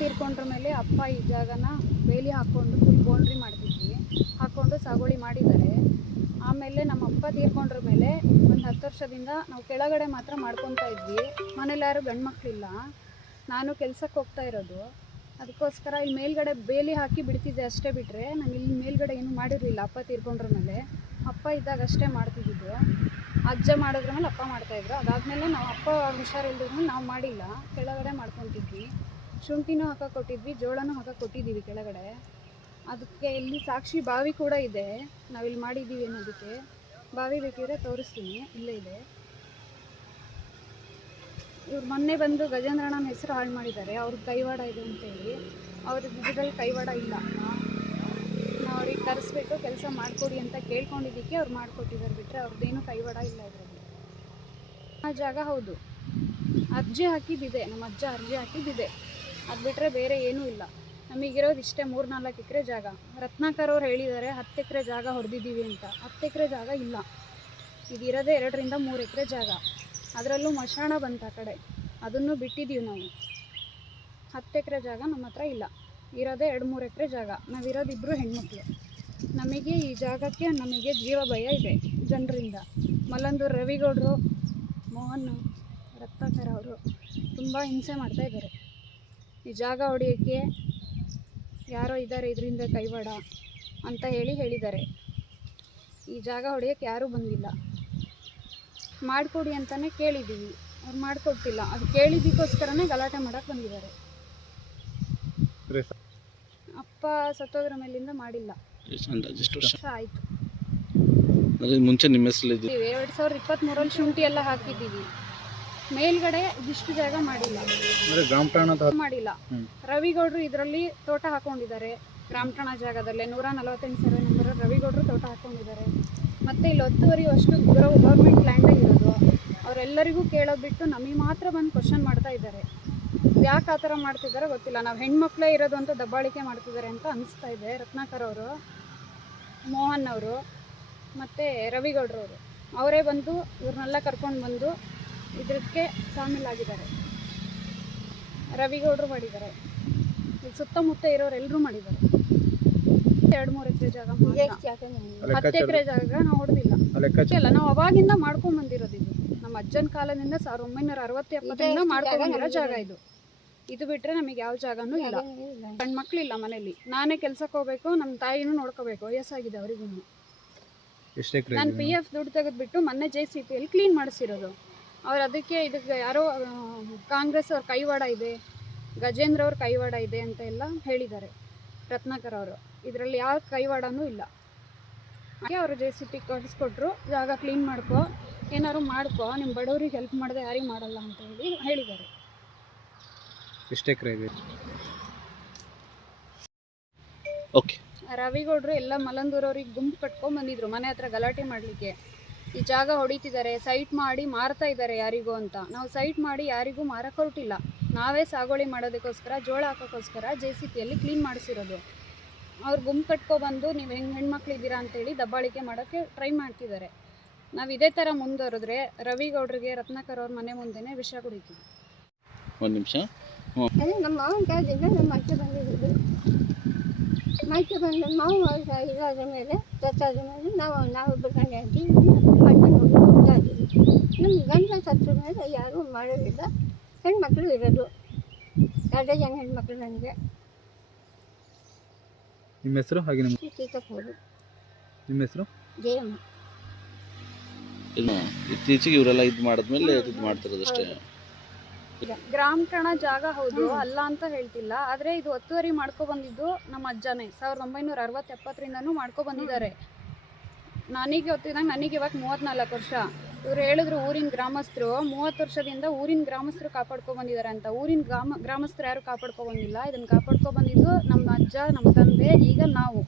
ತೀರ್ಕೊಂಡ್ರ ಮೇಲೆ ಅಪ್ಪ ಈ ಜಾಗನ ಬೇಲಿ ಹಾಕ್ಕೊಂಡು ಫುಲ್ ಬೌಂಡ್ರಿ ಮಾಡ್ತಿದ್ವಿ, ಹಾಕ್ಕೊಂಡು ಸಾಗುವಳಿ ಮಾಡಿದ್ದಾರೆ. ಆಮೇಲೆ ನಮ್ಮ ಅಪ್ಪ ತೀರ್ಕೊಂಡ್ರ ಮೇಲೆ ಒಂದು 10 ವರ್ಷದಿಂದ ನಾವು ಕೆಳಗಡೆ ಮಾತ್ರ ಮಾಡ್ಕೊತಾ ಇದ್ವಿ. ಮನೇಲಿ ಯಾರು ಗಂಡು ಮಕ್ಕಳಿಲ್ಲ, ನಾನು ಕೆಲ್ಸಕ್ಕೆ ಹೋಗ್ತಾ ಇರೋದು. ಅದಕ್ಕೋಸ್ಕರ ಇಲ್ಲಿ ಮೇಲ್ಗಡೆ ಬೇಲಿ ಹಾಕಿ ಬಿಡ್ತಿದ್ದೆ ಅಷ್ಟೇ, ಬಿಟ್ಟರೆ ನಾನು ಇಲ್ಲಿ ಮೇಲ್ಗಡೆ ಏನೂ ಮಾಡಿರಲಿಲ್ಲ. ಅಪ್ಪ ತೀರ್ಕೊಂಡ್ರ ಮೇಲೆ ಅಪ್ಪ ಇದ್ದಾಗ ಅಷ್ಟೇ ಮಾಡ್ತಿದ್ದಿದ್ದು. ಅಜ್ಜ ಮಾಡೋದ್ರ ಮೇಲೆ ಅಪ್ಪ ಮಾಡ್ತಾಯಿದ್ರು. ಅದಾದಮೇಲೆ ನಾವು ಅಪ್ಪ ಹುಷಾರಿಲ್ದ್ರೂ ನಾವು ಮಾಡಿಲ್ಲ, ಕೆಳಗಡೆ ಮಾಡ್ಕೊತಿದ್ವಿ. ಶುಂಠಿನೂ ಹಾಕಕ್ಕೆ ಕೊಟ್ಟಿದ್ವಿ, ಜೋಳನೂ ಹಾಕಕ್ಕೆ ಕೊಟ್ಟಿದ್ದೀವಿ ಕೆಳಗಡೆ. ಅದಕ್ಕೆ ಇಲ್ಲಿ ಸಾಕ್ಷಿ ಬಾವಿ ಕೂಡ ಇದೆ, ನಾವಿಲ್ಲಿ ಮಾಡಿದ್ದೀವಿ ಅನ್ನೋದಕ್ಕೆ. ಬಾವಿ ಬೇಕಿದ್ರೆ ತೋರಿಸ್ತೀನಿ, ಇಲ್ಲೇ ಇದೆ. ಇವ್ರು ಮೊನ್ನೆ ಬಂದು ಗಜೇಂದ್ರಣ್ಣನ ಹೆಸರು ಹಾಳು ಮಾಡಿದ್ದಾರೆ, ಅವ್ರಿಗೆ ಕೈವಾಡ ಇದೆ ಅಂತೇಳಿ. ಅವ್ರಿಗೆ ಇದರಲ್ಲಿ ಕೈವಾಡ ಇಲ್ಲ. ನಾವು ಅವ್ರಿಗೆ ಕರೆಸ್ಬಿಟ್ಟು ಕೆಲಸ ಮಾಡಿಕೊಡಿ ಅಂತ ಕೇಳ್ಕೊಂಡಿದ್ದಕ್ಕೆ ಅವ್ರು ಮಾಡಿಕೊಟ್ಟಿದ್ದಾರೆ, ಬಿಟ್ಟರೆ ಅವ್ರದ್ದೇನೂ ಕೈವಾಡ ಇಲ್ಲ ಇದರಲ್ಲಿ. ಆ ಜಾಗ ಹೌದು, ಅರ್ಜಿ ಹಾಕಿದ್ದಿದೆ, ನಮ್ಮ ಅಜ್ಜ ಅರ್ಜಿ ಹಾಕಿದ್ದಿದೆ. ಅದು ಬಿಟ್ಟರೆ ಬೇರೆ ಏನೂ ಇಲ್ಲ. ನಮಗಿರೋದು ಇಷ್ಟೇ 3-4 ಎಕರೆ ಜಾಗ. ರತ್ನಾಕರ್ ಅವ್ರು ಹೇಳಿದ್ದಾರೆ 10 ಎಕರೆ ಜಾಗ ಹೊಡೆದಿದ್ದೀವಿ ಅಂತ. 10 ಎಕರೆ ಜಾಗ ಇಲ್ಲ, ಇದಿರೋದೇ 2-3 ಎಕರೆ ಜಾಗ. ಅದರಲ್ಲೂ ಮಶಾಣ ಬಂತ ಆ ಕಡೆ, ಅದನ್ನು ಬಿಟ್ಟಿದ್ದೀವಿ ನಾವು. 10 ಎಕರೆ ಜಾಗ ನಮ್ಮ ಹತ್ರ ಇಲ್ಲ, ಇರೋದೇ 2-3 ಎಕರೆ ಜಾಗ. ನಾವಿರೋದು 2 ಹೆಣ್ಮಕ್ಳು. ನಮಗೆ ಈ ಜಾಗಕ್ಕೆ ನಮಗೆ ಜೀವ ಭಯ ಇದೆ ಜನರಿಂದ. ಮಲ್ಲಂದೂರು ರವಿಗೌಡರು, ಮೋಹನ್, ರತ್ನಾಕರ್ ಅವರು ತುಂಬ ಹಿಂಸೆ ಮಾಡ್ತಾಯಿದ್ದಾರೆ. ಈ ಜಾಗ ಹೊಡೆಯೋಕ್ಕೆ ಯಾರೋ ಇದ್ದಾರೆ, ಇದರಿಂದ ಕೈವಾಡ ಅಂತ ಹೇಳಿದ್ದಾರೆ. ಈ ಜಾಗ ಹೊಡೆಯೋಕ್ಕೆ ಯಾರೂ ಬಂದಿಲ್ಲ. ಮಾಡಿಕೊಡಿ ಅಂತಲೇ ಕೇಳಿದ್ದೀವಿ, ಅವ್ರು ಮಾಡಿಕೊಡ್ತಿಲ್ಲ. ಅದು ಕೇಳಿದ್ದಕ್ಕೋಸ್ಕರನೇ ಗಲಾಟೆ ಮಾಡೋಕ್ಕೆ ಬಂದಿದ್ದಾರೆ. ಅಪ್ಪ ಸತ್ತೋದ್ರ ಮೇಲಿಂದ ಮಾಡಿಲ್ಲ, ವರ್ಷ ಆಯಿತು. ಮುಂಚೆ ನಿಮ್ಮ ಹೆಸರು 2023 ಶುಂಠಿ ಎಲ್ಲ ಹಾಕಿದ್ದೀವಿ. ಮೇಲ್ಗಡೆ ಇದಿಷ್ಟು ಜಾಗ ಮಾಡಿಲ್ಲ, ಮಾಡಿಲ್ಲ. ರವಿಗೌಡರು ಇದರಲ್ಲಿ ತೋಟ ಹಾಕೊಂಡಿದ್ದಾರೆ. ಗ್ರಾಮಠಾಣ ಜಾಗದಲ್ಲೇ 148 ಸರ್ವೆ ನಂಬರ್ ರವಿಗೌಡರು ತೋಟ ಹಾಕೊಂಡಿದ್ದಾರೆ. ಮತ್ತು ಇಲ್ಲಿ 10 ಅಷ್ಟು ಗೌರ್ಮೆಂಟ್ ಲ್ಯಾಂಡೇ ಇರೋದು. ಅವರೆಲ್ಲರಿಗೂ ಕೇಳೋದು ಬಿಟ್ಟು ನಮಗೆ ಮಾತ್ರ ಬಂದು ಕ್ವಶನ್ ಮಾಡ್ತಾ ಇದ್ದಾರೆ. ಯಾಕೆ ಆ ಥರ ಮಾಡ್ತಿದ್ದಾರೆ ಗೊತ್ತಿಲ್ಲ. ನಾವು ಹೆಣ್ಮಕ್ಳೇ ಇರೋದು ಅಂತ ದಬ್ಬಾಳಿಕೆ ಮಾಡ್ತಿದ್ದಾರೆ ಅಂತ ಅನಿಸ್ತಾ ಇದೆ. ರತ್ನಾಕರ್ ಅವರು, ಮೋಹನ್ ಅವರು ಮತ್ತು ರವಿಗೌಡರವರು ಅವರೇ ಬಂದು ಇವ್ರನ್ನೆಲ್ಲ ಕರ್ಕೊಂಡು ಬಂದು ಇದಕ್ಕೆ ಶಾಮೀಲಾಗಿದ್ದಾರೆ. ರವಿಗೌಡರು ಮಾಡಿದ್ದಾರೆ, ಇಲ್ಲಿ ಸುತ್ತಮುತ್ತ ಇರೋರೆಲ್ಲರೂ ಮಾಡಿದ್ದಾರೆ. 2-3 ಎಕರೆ ಜಾಗ, 10 ಎಕರೆ ಜಾಗ ನಾವು ಹೊಡೆದಿಲ್ಲ. ಅಲ್ಲ, ನಾವು ಅವಾಗಿಂದ ಮಾಡ್ಕೊಂಡು ಬಂದಿರೋದು. ಇದು ನಮ್ಮ ಅಜ್ಜನ ಕಾಲದಿಂದ 1960-70 ಮಾಡ್ಕೊಂಡು ಬಂದಿರೋ ಜಾಗ ಇದು. ಇದು ಬಿಟ್ಟರೆ ನಮಗೆ ಯಾವ ಜಾಗನೂ ಇಲ್ಲ. ಗಂಡು ಮಕ್ಕಳಿಲ್ಲ ಮನೇಲಿ. ನಾನೇ ಕೆಲ್ಸಕ್ಕೆ ಹೋಗ್ಬೇಕು, ನಮ್ಮ ತಾಯಿನೂ ನೋಡ್ಕೋಬೇಕು, ವಯಸ್ಸಾಗಿದೆ ಅವರಿಗೂ. ನಾನು PF ದುಡ್ಡು ತೆಗೆದುಬಿಟ್ಟು ಮೊನ್ನೆ JCPಯಲ್ಲಿ ಕ್ಲೀನ್ ಮಾಡಿಸಿರೋದು. ಅವ್ರು ಇದಕ್ಕೆ ಯಾರೋ ಕಾಂಗ್ರೆಸ್ ಅವ್ರ ಕೈವಾಡ ಇದೆ, ಗಜೇಂದ್ರ ಅವ್ರ ಕೈವಾಡ ಇದೆ ಅಂತ ಎಲ್ಲ ಹೇಳಿದ್ದಾರೆ ರತ್ನಾಕರ್ ಅವರು. ಇದರಲ್ಲಿ ಯಾವ ಕೈವಾಡನೂ ಇಲ್ಲ. ಹಾಗೆ ಅವರು JCP ಕಳಿಸ್ಕೊಟ್ರು, ಜಾಗ ಕ್ಲೀನ್ ಮಾಡ್ಕೊ, ಏನಾದ್ರು ಮಾಡ್ಕೊ, ನಿಮ್ಮ ಬಡವ್ರಿಗೆ ಹೆಲ್ಪ್ ಮಾಡಿದೆ ಯಾರಿಗೆ ಮಾಡಲ್ಲ ಅಂತ ಹೇಳಿದ್ದಾರೆ. ಎಷ್ಟು ಎಕರೆ ಇದೆ? ಓಕೆ. ರವಿಗೌಡರು ಎಲ್ಲ ಮಲ್ಲಂದೂರವ್ರಿಗೆ ಗುಂಪು ಕಟ್ಕೊಂಡು ಬಂದಿದ್ರು ಮನೆ ಹತ್ರ ಗಲಾಟೆ ಮಾಡಲಿಕ್ಕೆ. ಈ ಜಾಗ ಹೊಡಿತಿದ್ದಾರೆ, ಸೈಟ್ ಮಾಡಿ ಮಾರ್ತಾ ಇದ್ದಾರೆ ಯಾರಿಗೂ ಅಂತ. ನಾವು ಸೈಟ್ ಮಾಡಿ ಯಾರಿಗೂ ಮಾರಕ್ಕೆ ಹೊರಟಿಲ್ಲ, ನಾವೇ ಸಾಗುವಳಿ ಮಾಡೋದಕ್ಕೋಸ್ಕರ, ಜೋಳ ಹಾಕೋಕ್ಕೋಸ್ಕರ JCPಯಲ್ಲಿ ಕ್ಲೀನ್ ಮಾಡಿಸಿರೋದು. ಅವ್ರು ಗುಂಪು ಕಟ್ಕೊಬಂದು ನೀವು ಹೆಣ್ಮಕ್ಳಿದ್ದೀರಾ ಅಂತೇಳಿ ದಬ್ಬಾಳಿಕೆ ಮಾಡೋಕ್ಕೆ ಟ್ರೈ ಮಾಡ್ತಿದ್ದಾರೆ. ನಾವು ಇದೇ ಥರ ಮುಂದುವರೆದ್ರೆ ರವಿಗೌಡರಿಗೆ, ರತ್ನಾಕರ್ ಅವ್ರ ಮನೆ ಮುಂದೆನೇ ವಿಷ ಕುಡಿತೀವಿ. ಒಂದು ನಿಮಿಷ. ನಮ್ಮ ಮಾವನ ಕಾಲದಿಂದ ನಮ್ಮ ಅಜ್ಜ ಬಂದಿರೋದು. ಮೈಕೆ ಬಂದು ಮಾವು ಇದಾದ ಮೇಲೆ ಸತ್ತಾದ ಮೇಲೆ ನಾವು ಗಂಡ ಹೆಂಡತಿ ಮಣ್ಣು ಹೋಗ್ತಾ ಇದ್ದೀವಿ. ನಮ್ಮ ಗಂಡ ಸತ್ತ ಮೇಲೆ ಯಾರೂ ಮಾಡೋದಿಲ್ಲ. ಹೆಣ್ಮಕ್ಳು ಇರೋದು 2 ಜನ ಹೆಣ್ಮಕ್ಳು ನನಗೆ. ನಿಮ್ಮ ಹೆಸರು? ಹಾಗೆ ನಿಮ್ಮ ಸೀತಪ್ಪವರು. ನಿಮ್ಮ ಹೆಸರು? ಜಯಮ್ಮ. ಇತ್ತೀಚೆಗೆ ಇವರೆಲ್ಲ ಇದು ಮಾಡಿದ್ಮೇಲೆ ಇದು ಮಾಡ್ತಿರೋದು ಅಷ್ಟೇ. ಗ್ರಾಮಠಾಣ ಜಾಗ ಹೌದು, ಅಲ್ಲ ಅಂತ ಹೇಳ್ತಿಲ್ಲ. ಆದರೆ ಇದು ಒತ್ತುವರಿ ಮಾಡ್ಕೊಬಂದಿದ್ದು ನಮ್ಮ ಅಜ್ಜನೇ 1960-70 ಮಾಡ್ಕೊಬಂದಿದ್ದಾರೆ. ನನಗೆ ಗೊತ್ತಿದ್ದಂಗೆ ನನಗೆ ಇವಾಗ 34 ವರ್ಷ. ಇವ್ರು ಹೇಳಿದ್ರು ಊರಿನ ಗ್ರಾಮಸ್ಥರು 30 ವರ್ಷದಿಂದ ಊರಿನ ಗ್ರಾಮಸ್ಥರು ಕಾಪಾಡ್ಕೊಬಂದಿದ್ದಾರೆ ಅಂತ. ಊರಿನ ಗ್ರಾಮಸ್ಥರು ಯಾರು ಕಾಪಾಡ್ಕೊಬಂದಿಲ್ಲ. ಇದನ್ನು ಕಾಪಾಡ್ಕೊಬಂದಿದ್ದು ನಮ್ಮ ಅಜ್ಜ, ನಮ್ಮ ತಂದೆ, ಈಗ ನಾವು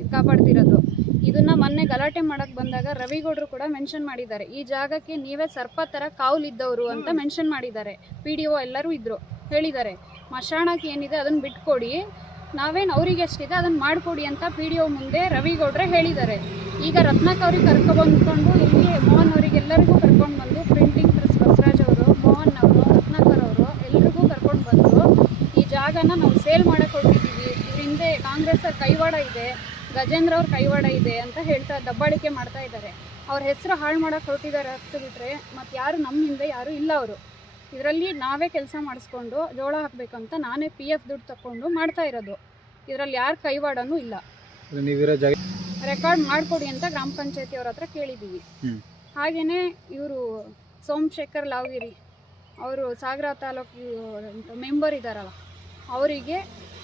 ಇದು ಕಾಪಾಡ್ತಿರೋದು. ಇದನ್ನು ಮೊನ್ನೆ ಗಲಾಟೆ ಮಾಡೋಕ್ಕೆ ಬಂದಾಗ ರವಿಗೌಡರು ಕೂಡ ಮೆನ್ಷನ್ ಮಾಡಿದ್ದಾರೆ. ಈ ಜಾಗಕ್ಕೆ ನೀವೇ ಸರ್ಪ ಥರ ಕಾವಲಿದ್ದವರು ಅಂತ ಮೆನ್ಷನ್ ಮಾಡಿದ್ದಾರೆ. PDO ಎಲ್ಲರೂ ಇದ್ದರು, ಹೇಳಿದ್ದಾರೆ ಮಶಾಣಕ್ಕೆ ಏನಿದೆ ಅದನ್ನು ಬಿಟ್ಕೊಡಿ, ನಾವೇನು ಅವರಿಗೆ ಎಷ್ಟಿದೆ ಅದನ್ನು ಮಾಡಿಕೊಡಿ ಅಂತ PDO ಮುಂದೆ ರವಿಗೌಡ್ರೆ ಹೇಳಿದ್ದಾರೆ. ಈಗ ರತ್ನಾಕರ್ ಅವ್ರಿಗೆ ಕರ್ಕೊಬಂದ್ಕೊಂಡು ಇಲ್ಲಿ ಮೋಹನ್ ಅವರಿಗೆಲ್ಲರಿಗೂ ಕರ್ಕೊಂಡು ಬಂದು, ಪ್ರಿಂಟಿಂಗ್ ಪ್ರೆಸ್ ಬಸವರಾಜ್ ಅವರು, ಮೋಹನ್ ಅವರು, ರತ್ನಾಕರ್ ಅವರು ಎಲ್ರಿಗೂ ಕರ್ಕೊಂಡು ಬಂದು ಈ ಜಾಗ ಜಾಗನ ನಾವು ಸೇಲ್ ಮಾಡಕ್ಕೆ ಹೊರಟಿದ್ದೀವಿ, ಇದ್ರ ಹಿಂದೆ ಕಾಂಗ್ರೆಸ್ ಅವ್ರ ಕೈವಾಡ ಇದೆ, ಗಜೇಂದ್ರ ಅವ್ರ ಕೈವಾಡ ಇದೆ ಅಂತ ಹೇಳ್ತಾ ದಬ್ಬಾಳಿಕೆ ಮಾಡ್ತಾ ಇದ್ದಾರೆ. ಅವ್ರ ಹೆಸರು ಹಾಳು ಮಾಡೋಕ್ಕೆ ಹೊರಟಿದ್ದಾರೆ ಅಷ್ಟು ಬಿಟ್ಟರೆ ಮತ್ತು ಯಾರು ನಮ್ಮ ಹಿಂದೆ ಯಾರೂ ಇಲ್ಲ. ಅವರು ಇದರಲ್ಲಿ ನಾವೇ ಕೆಲಸ ಮಾಡಿಸ್ಕೊಂಡು ಜೋಳ ಹಾಕಬೇಕಂತ ನಾನೇ PF ದುಡ್ಡು ತಗೊಂಡು ಮಾಡ್ತಾ ಇರೋದು. ಇದರಲ್ಲಿ ಯಾರ ಕೈವಾಡನೂ ಇಲ್ಲ. ನೀವಿರೋ ಜಾಗ ರೆಕಾರ್ಡ್ ಮಾಡಿಕೊಡಿ ಅಂತ ಗ್ರಾಮ ಪಂಚಾಯತಿ ಅವ್ರ ಹತ್ರ ಕೇಳಿದ್ದೀವಿ. ಹಾಗೆಯೇ ಇವರು ಸೋಮಶೇಖರ್ ಲಾವಗಿರಿ ಅವರು ಸಾಗರ ತಾಲೂಕು ಮೆಂಬರ್ ಇದ್ದಾರಲ್ಲ, ಅವರಿಗೆ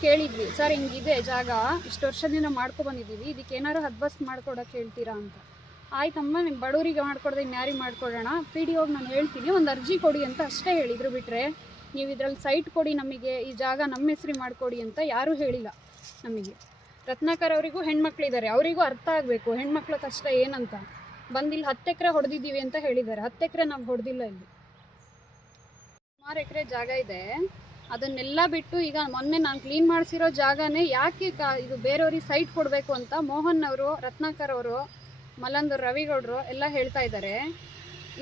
ಕೇಳಿದ್ವಿ, ಸರ್ ಹಿಂಗಿದೆ ಜಾಗ, ಇಷ್ಟು ವರ್ಷದಿಂದ ಮಾಡ್ಕೊಬಂದಿದ್ದೀವಿ, ಇದಕ್ಕೆ ಏನಾದ್ರು ಹದ್ಬಸ್ತ್ ಮಾಡ್ಕೊಡೋಕೆ ಹೇಳ್ತೀರಾ ಅಂತ. ಆಯ್ತಮ್ಮ, ನಿಮ್ಮ ಬಡವರಿಗೆ ಮಾಡ್ಕೊಡ್ದೆ ಇನ್ಯಾರಿಗೆ ಮಾಡ್ಕೊಡೋಣ, PDO ನಾನು ಹೇಳ್ತೀನಿ, ಒಂದು ಅರ್ಜಿ ಕೊಡಿ ಅಂತ ಅಷ್ಟೇ ಹೇಳಿದ್ರು. ಬಿಟ್ಟರೆ ನೀವು ಇದರಲ್ಲಿ ಸೈಟ್ ಕೊಡಿ ನಮಗೆ, ಈ ಜಾಗ ನಮ್ಮ ಹೆಸ್ರಿಗೆ ಮಾಡಿಕೊಡಿ ಅಂತ ಯಾರೂ ಹೇಳಿಲ್ಲ ನಮಗೆ. ರತ್ನಾಕರ್ ಅವರಿಗೂ ಹೆಣ್ಮಕ್ಳಿದ್ದಾರೆ, ಅವರಿಗೂ ಅರ್ಥ ಆಗಬೇಕು ಹೆಣ್ಮಕ್ಳ ಕಷ್ಟ ಏನಂತ. ಬಂದಿಲ್ಲಿ 10 ಎಕರೆ ಹೊಡೆದಿದ್ದೀವಿ ಅಂತ ಹೇಳಿದ್ದಾರೆ. 10 ಎಕರೆ ನಾವು ಹೊಡೆದಿಲ್ಲ. ಇಲ್ಲಿ ಸುಮಾರು ಎಕರೆ ಜಾಗ ಇದೆ. ಅದನ್ನೆಲ್ಲ ಬಿಟ್ಟು ಈಗ ಮೊನ್ನೆ ನಾನು ಕ್ಲೀನ್ ಮಾಡಿಸಿರೋ ಜಾಗನೇ ಯಾಕೆ ಇದು ಬೇರೆಯವ್ರಿಗೆ ಸೈಟ್ ಕೊಡಬೇಕು ಅಂತ ಮೋಹನ್ ಅವರು, ರತ್ನಾಕರ್ ಅವರು, ಮಲ್ಲಂದೂರು ರವಿಗೌಡರು ಎಲ್ಲ ಹೇಳ್ತಾ ಇದ್ದಾರೆ.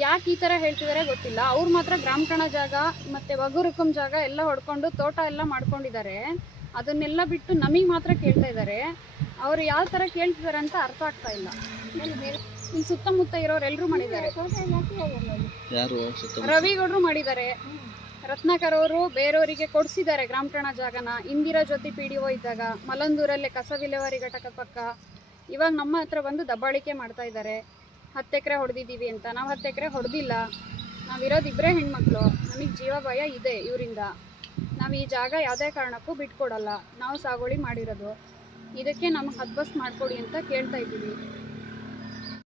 ಯಾಕೆ ಈ ಥರ ಹೇಳ್ತಿದ್ದಾರೆ ಗೊತ್ತಿಲ್ಲ. ಅವ್ರು ಮಾತ್ರ ಗ್ರಾಮಕಣ ಜಾಗ ಮತ್ತು ವಗುರುಕುಂ ಜಾಗ ಎಲ್ಲ ಹೊಡ್ಕೊಂಡು ತೋಟ ಎಲ್ಲ ಮಾಡ್ಕೊಂಡಿದ್ದಾರೆ. ಅದನ್ನೆಲ್ಲ ಬಿಟ್ಟು ನಮಗೆ ಮಾತ್ರ ಕೇಳ್ತಾ ಇದ್ದಾರೆ. ಅವರು ಯಾವ ಥರ ಕೇಳ್ತಿದ್ದಾರೆ ಅಂತ ಅರ್ಥ ಆಗ್ತಾ ಇಲ್ಲ. ಇಲ್ಲಿ ಸುತ್ತಮುತ್ತ ಇರೋರೆಲ್ಲರೂ ಮಾಡಿದ್ದಾರೆ. ಯಾರು ರವಿಗೌಡರು ಮಾಡಿದ್ದಾರೆ, ರತ್ನಾಕರ್ ಅವರು ಬೇರೆಯವರಿಗೆ ಕೊಡಿಸಿದ್ದಾರೆ ಗ್ರಾಮಕಣ ಜಾಗನ. ಇಂದಿರಾ ಜ್ಯೋತಿ PDO ಇದ್ದಾಗ ಮಲ್ಲಂದೂರಲ್ಲೇ ಕಸ ವಿಲೇವಾರಿ ಘಟಕದ ಪಕ್ಕ. ಇವಾಗ ನಮ್ಮ ಹತ್ರ ಬಂದು ದಬ್ಬಾಳಿಕೆ ಮಾಡ್ತಾ ಇದ್ದಾರೆ. 10 ಎಕರೆ ಹೊಡೆದಿದ್ದೀವಿ ಅಂತ. ನಾವು 10 ಎಕರೆ ಹೊಡೆದಿಲ್ಲ. ನಾವಿರೋದು ಇಬ್ಬರೇ ಹೆಣ್ಮಕ್ಳು, ನಮಗೆ ಜೀವ ಭಯ ಇದೆ ಇವರಿಂದ. ನಾವು ಈ ಜಾಗ ಯಾವುದೇ ಕಾರಣಕ್ಕೂ ಬಿಟ್ಕೊಡಲ್ಲ. ನಾವು ಸಾಗುವಳಿ ಮಾಡಿರೋದು, ಇದಕ್ಕೆ ನಮಗೆ ಹದ್ಬಸ್ತ್ ಮಾಡಿಕೊಡಿ ಅಂತ ಕೇಳ್ತಾ ಇದ್ದೀವಿ.